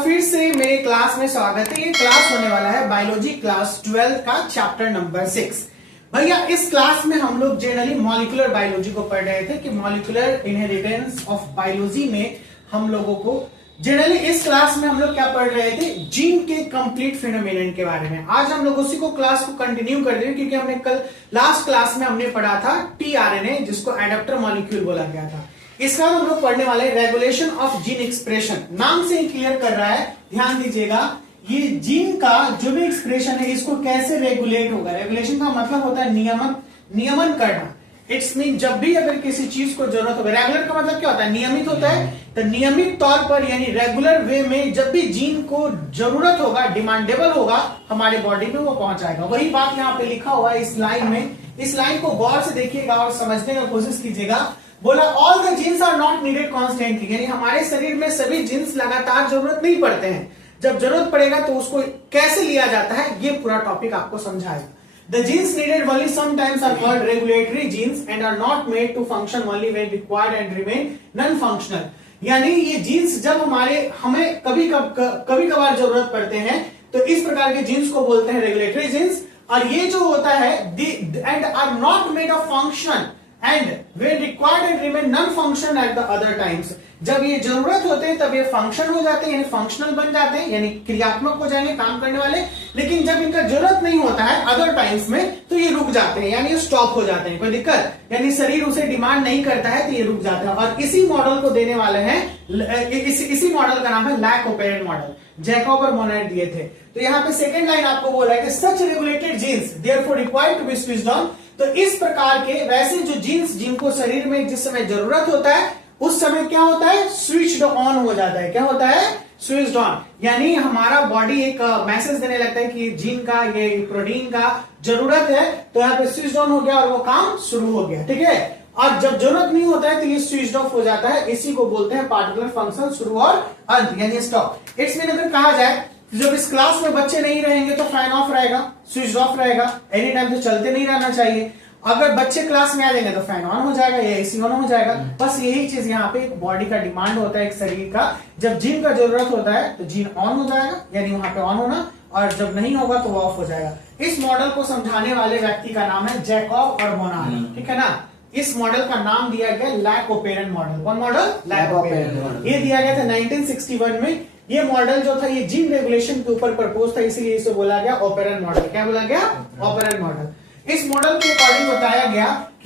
आपका फिर से मेरे क्लास में स्वागत है। ये क्लास होने वाला है बायोलॉजी क्लास 12 का चैप्टर नंबर 6। भैया इस क्लास में हम लोग जनरली मॉलिक्यूलर बायोलॉजी को पढ़ रहे थे कि मॉलिक्यूलर इनहेरिटेंस ऑफ बायोलॉजी में हम लोगों को जनरली इस क्लास में हम लोग क्या पढ़ रहे थे, जीन के कंप्लीट फिनोमेनन के बारे में। आज हम लोग उसी को क्लास को कंटिन्यू कर देंगे क्योंकि हमने कल लास्ट क्लास में हमने पढ़ा था टीआरएनए, जिसको एडाप्टर मॉलिक्यूल बोला गया था। इसका हम लोग पढ़ने वाले रेगुलेशन ऑफ जीन एक्सप्रेशन। नाम से ही क्लियर कर रहा है, ध्यान दीजिएगा। ये जीन का जो भी एक्सप्रेशन है इसको कैसे रेगुलेट होगा। रेगुलेशन का मतलब होता है नियमन करना। इट्स मीन जब भी अगर किसी चीज को जरूरत होगा, रेगुलर का मतलब क्या होता है, नियमित होता है। तो नियमित तौर पर यानी रेगुलर वे में जब भी जीन को जरूरत होगा, डिमांडेबल होगा, हमारे बॉडी में वो पहुंचाएगा। वही बात यहाँ पे लिखा हुआ है इस लाइन में। इस लाइन को गौर से देखिएगा और समझने की कोशिश कीजिएगा। बोला all the genes are not needed constantly, यानी हमारे शरीर में सभी जीन्स लगातार जरूरत नहीं पड़ते हैं। जब जरूरत पड़ेगा तो उसको कैसे लिया जाता है, ये पूरा टॉपिक आपको समझाएगा। The genes needed only sometimes are called regulatory genes and are not made to function only when required and remain non-functional। यानी ये जीन्स जब हमें कभी कभार जरूरत पड़ते हैं तो इस प्रकार के जीन्स को बोलते हैं रेगुलेटरी जीन्स। और ये जो होता है and are not made of function and when required and remain non-function at the other times। जब ये जरूरत होते हैं तब ये फंक्शन हो जाते हैं, यानी फंक्शनल बन जाते हैं, यानी क्रियात्मक हो जाएंगे, काम करने वाले। लेकिन जब इनका जरूरत नहीं होता है अदर टाइम्स में तो ये रुक जाते हैं, यानी ये स्टॉप हो जाते हैं। कोई दिक्कत, यानी शरीर उसे डिमांड नहीं करता है तो ये रुक जाता है। और इसी मॉडल को देने वाले हैं, इसी मॉडल का नाम है लैक ओपेरेंट मॉडल। जैकब और मोनेट दिए थे। तो यहाँ पे सेकेंड लाइन आपको बोला है कि such regulated genes therefore required to be switched on. तो इस प्रकार के वैसे जो जीन्स जिनको शरीर में जिस समय जरूरत होता है उस समय क्या होता है, स्विच्ड ऑन हो जाता है। क्या होता है, स्विच्ड ऑन। यानी हमारा बॉडी एक मैसेज देने लगता है कि जीन का, ये प्रोटीन का जरूरत है, तो यहाँ पे स्विच्ड ऑन हो गया और वो काम शुरू हो गया। ठीक है। और जब जरूरत नहीं होता है तो ये स्विच्ड ऑफ हो जाता है। इसी को बोलते हैं पार्टिकुलर फंक्शन शुरू और अंत, यानी स्टॉप। इट्स मीन अगर कहा जाए जब इस क्लास में बच्चे नहीं रहेंगे तो फैन ऑफ रहेगा, स्विच ऑफ रहेगा, एनी टाइम तो चलते नहीं रहना चाहिए। अगर बच्चे क्लास में आ जाएंगे तो फैन ऑन हो जाएगा या एसी ऑन हो जाएगा। बस यही चीज यहाँ पे एक बॉडी का डिमांड होता है, एक शरीर का। जब जीन का जरूरत होता है तो जीन ऑन हो जाएगा, यानी वहां पे ऑन होना, और जब नहीं होगा तो वो ऑफ हो जाएगा। इस मॉडल को समझाने वाले व्यक्ति का नाम है जैकब और मोनेट। ठीक है ना। इस मॉडल का नाम दिया गया लैक ओपेरेंट मॉडल। कौन मॉडल, लैक ओपेरेंट मॉडल। ये दिया गया था 1961 में। ये मॉडल जो था ये जीन रेगुलेशन के ऊपर प्रपोज था, इसीलिए इसे बोला गया ओपेरेंट मॉडल। क्या बोला गया, ओपेरेंट मॉडल। इस मॉडल के अकॉर्डिंग बताया गया